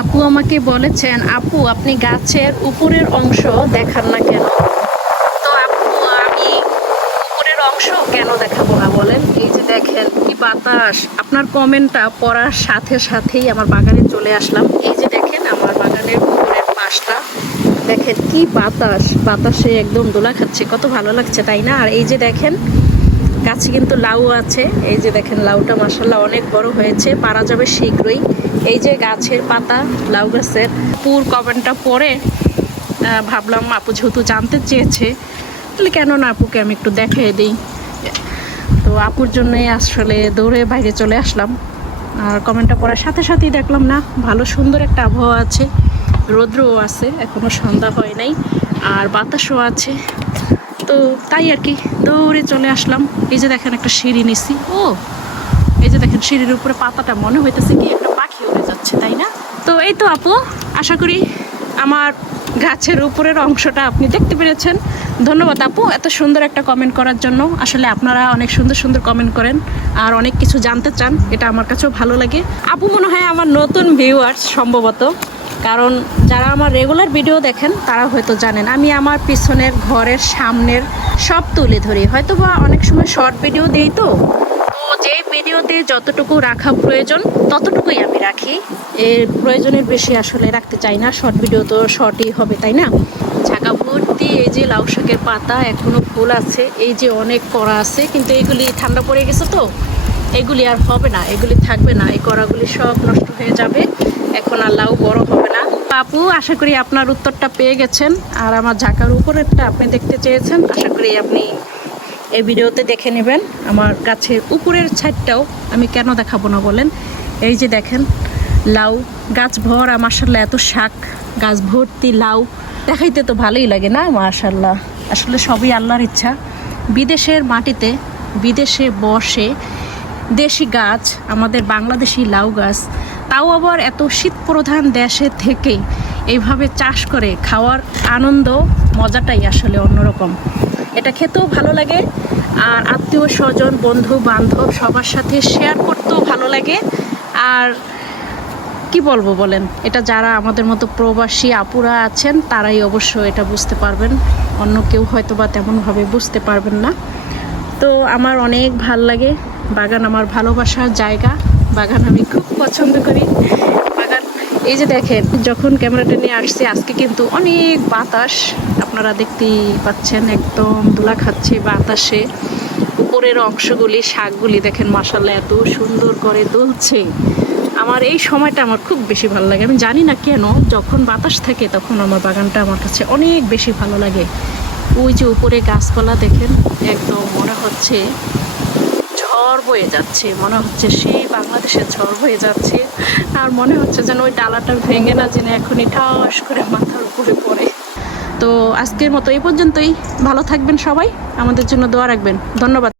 আপু আমাকে বলেছেন, আপু, আপনি গাছের উপরের অংশ দেখান না কেন? তো আপু, আমি উপরের অংশ কেন দেখাবো না বলেন? এই যে দেখেন কি বাতাস। আপনার কমেন্টটা পড়ার সাথে সাথেই আমার বাগানে চলে আসলাম। এই যে দেখেন আমার বাগানের উপরের পাশটা। দেখেন কি বাতাস। বাতাসে একদম দোলা খাচ্ছে। কত ভালো লাগছে, তাই না? আর এই যে দেখেন গাছে কিন্তু লাউ আছে। এই যে দেখেন, লাউটা মাসাল্লাহ অনেক বড় হয়েছে। পারা যাবে শীঘ্রই। এই যে গাছের পাতা, লাউ গাছের পুর কমেন্টটা পরে ভাবলাম আপু যেহেতু জানতে চেয়েছে, তাহলে কেন না আপুকে আমি একটু দেখিয়ে দিই। তো আপুর জন্যই আসলে দৌড়ে বাইরে চলে আসলাম। আর কমেন্টটা পড়ার সাথে সাথেই দেখলাম, না, ভালো সুন্দর একটা আবহাওয়া আছে। রৌদ্রও আছে, এখনও সন্ধ্যা হয় নাই। আর বাতাসও আছে। তো তাই আর কি, দৌড়ে চলে আসলাম। এই যে দেখেন একটা সিঁড়ি নিছি। ও, এই যে দেখেন সিঁড়ির উপরে পাতাটা মনে হইতেছে কি একটা পাখি উড়ে যাচ্ছে, তাই না? তো এই তো আপু, আশা করি আমার গাছের উপরের অংশটা আপনি দেখতে পেরেছেন। ধন্যবাদ আপু, এত সুন্দর একটা কমেন্ট করার জন্য। আসলে আপনারা অনেক সুন্দর সুন্দর কমেন্ট করেন আর অনেক কিছু জানতে চান, এটা আমার কাছেও ভালো লাগে। আপু মনে হয় আমার নতুন ভিউয়ার্স সম্ভবত। কারণ যারা আমার রেগুলার ভিডিও দেখেন, তারা হয়তো জানেন, আমি আমার পিছনের ঘরের সামনের সব তুলে ধরি। হয়তো বা অনেক সময় শর্ট ভিডিও দিই তো। যে ভিডিওতে যতটুকু রাখা প্রয়োজন, ততটুকুই আমি রাখি। এর প্রয়োজনের বেশি আসলে রাখতে চাই না শর্ট ভিডিও তো শর্টই হবে, তাই না? ঝাঁকা ভর্তি, এই যে লাউ শাকের পাতা, এখনও ফুল আছে, এই যে অনেক কড়া আছে, কিন্তু এগুলি ঠান্ডা পড়ে গেছে তো। এগুলি আর হবে না, এগুলি থাকবে না, এই কড়াগুলি সব নষ্ট হয়ে যাবে। এখন আর লাউ বড় হবে না। আপু, আশা করি আপনার উত্তরটা পেয়ে গেছেন। আর আমার ঝাঁকার উপরেরটা আপনি দেখতে চেয়েছেন। আশা করি আপনি এই ভিডিওতে দেখে নেবেন। আমার গাছের উপরের ছাইডটাও আমি কেন দেখাবো না বলেন। এই যে দেখেন, লাউ, গাছ ভর ভরা মাসাল্লাহ এত শাক, গাছ ভর্তি লাউ। দেখাইতে তো ভালোই লাগে না মাশাল্লাহ আসলে সবই আল্লাহর ইচ্ছা। বিদেশের মাটিতে, বিদেশে বসে দেশি গাছ, আমাদের বাংলাদেশি লাউ গাছ, তাও আবার এত শীত প্রধান দেশে থেকে এইভাবে চাষ করে খাওয়ার আনন্দ, মজাটাই আসলে অন্যরকম। এটা খেতেও ভালো লাগে, আর আত্মীয় স্বজন, বন্ধু, বান্ধব সবার সাথে শেয়ার করতেও ভালো লাগে। আর কি বলব বলেন, এটা যারা আমাদের মতো প্রবাসী আপুরা আছেন, তারাই অবশ্য এটা বুঝতে পারবেন। অন্য কেউ হয়তো বা তেমনভাবে বুঝতে পারবেন না। তো আমার অনেক ভালো লাগে বাগান আমার ভালোবাসার জায়গা। বাগান আমি খুব পছন্দ করি। বাগান, এই যে দেখেন, যখন ক্যামেরাটা নিয়ে আসছি, আজকে কিন্তু অনেক বাতাস আপনারা দেখতেই পাচ্ছেন, একদম দোলা খাচ্ছে বাতাসে। উপরের অংশগুলি, শাকগুলি দেখেন মাসাল্লাহ এত সুন্দর করে দুলছে। আমার এই সময়টা আমার খুব বেশি ভালো লাগে। আমি জানি না কেন, যখন বাতাস থাকে, তখন আমার বাগানটা আমার কাছে অনেক বেশি ভালো লাগে। ওই যে উপরে গাছপালা দেখেন, একদম মনে হচ্ছে ঝড় বয়ে যাচ্ছে। মনে হচ্ছে সেই বাংলাদেশের ঝড় বয়ে যাচ্ছে। আর মনে হচ্ছে যেন ওই ডালাটা ভেঙে না যেন এখনই ঠাস করে মাথার উপরে পড়ে। তো আজকের মতো এই পর্যন্তই। ভালো থাকবেন সবাই। আমাদের জন্য দোয়া রাখবেন। ধন্যবাদ।